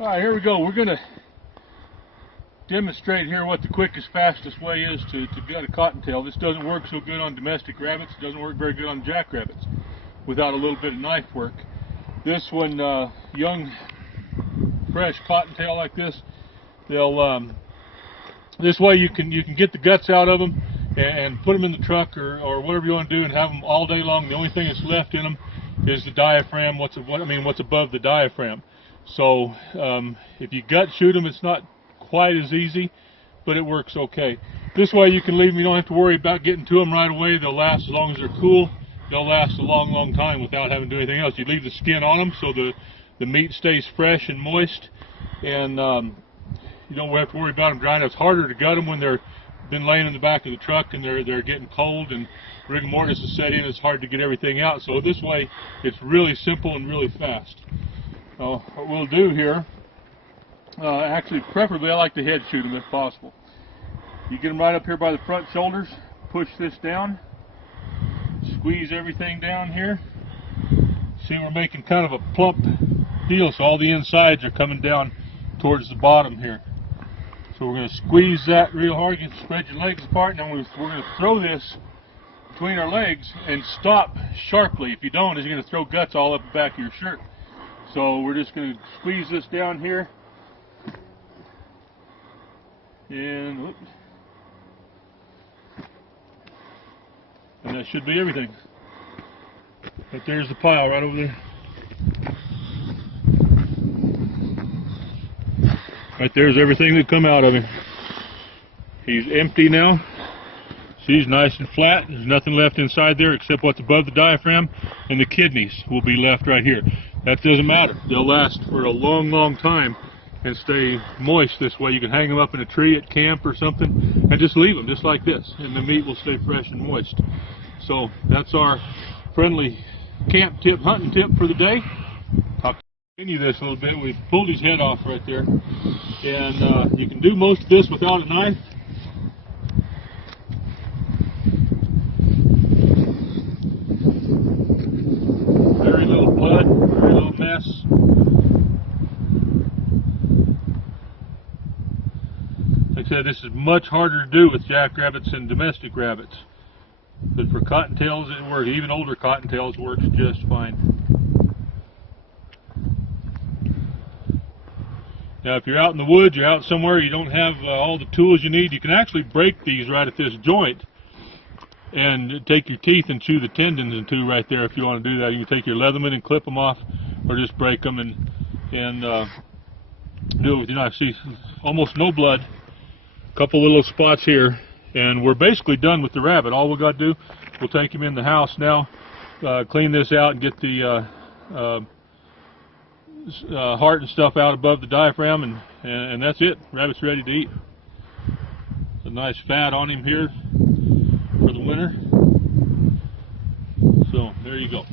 All right, here we go. We're going to demonstrate here what the quickest, fastest way is to gut a cottontail. This doesn't work so good on domestic rabbits. It doesn't work very good on jackrabbits without a little bit of knife work. This one, young, fresh cottontail like this, they'll this way you can get the guts out of them and put them in the truck or whatever you want to do and have them all day long. The only thing that's left in them is the diaphragm. What's above the diaphragm. So if you gut shoot them, it's not quite as easy, but it works okay. This way you can leave them. You don't have to worry about getting to them right away. They'll last as long as they're cool. They'll last a long, long time without having to do anything else. You leave the skin on them so the meat stays fresh and moist, and you don't have to worry about them drying. It's harder to gut them when they're been laying in the back of the truck and they're getting cold and rigor mortis is set in. It's hard to get everything out. So this way it's really simple and really fast. What we'll do here, actually preferably I like to head shoot them if possible. You get them right up here by the front shoulders, push this down, squeeze everything down here. See, we're making kind of a plump deal, so all the insides are coming down towards the bottom here. So we're going to squeeze that real hard. You can spread your legs apart. Now we're going to throw this between our legs and stop sharply. If you don't, you're going to throw guts all up the back of your shirt. So we're just going to squeeze this down here. And that should be everything. But there's the pile right over there. Right there's everything that come out of him. He's empty now. She's nice and flat. There's nothing left inside there except what's above the diaphragm, and the kidneys will be left right here. That doesn't matter. They'll last for a long, long time and stay moist this way. You can hang them up in a tree at camp or something and just leave them just like this, and the meat will stay fresh and moist. So that's our friendly camp tip, hunting tip for the day. I'll continue this a little bit. We've pulled his head off right there, and you can do most of this without a knife. Very little blood, very little mess. Like I said, this is much harder to do with jackrabbits than domestic rabbits. But for cottontails it works. Even older cottontails works just fine. Now if you're out in the woods, you're out somewhere, you don't have all the tools you need, you can actually break these right at this joint and take your teeth and chew the tendons in two right there if you want to do that. You can take your Leatherman and clip them off, or just break them and do it with your knife. See, almost no blood, a couple little spots here, and we're basically done with the rabbit. All we've got to do, we'll take him in the house now, clean this out and get the heart and stuff out above the diaphragm, and that's it. Rabbit's ready to eat. It's a nice fat on him here for the winter. So there you go.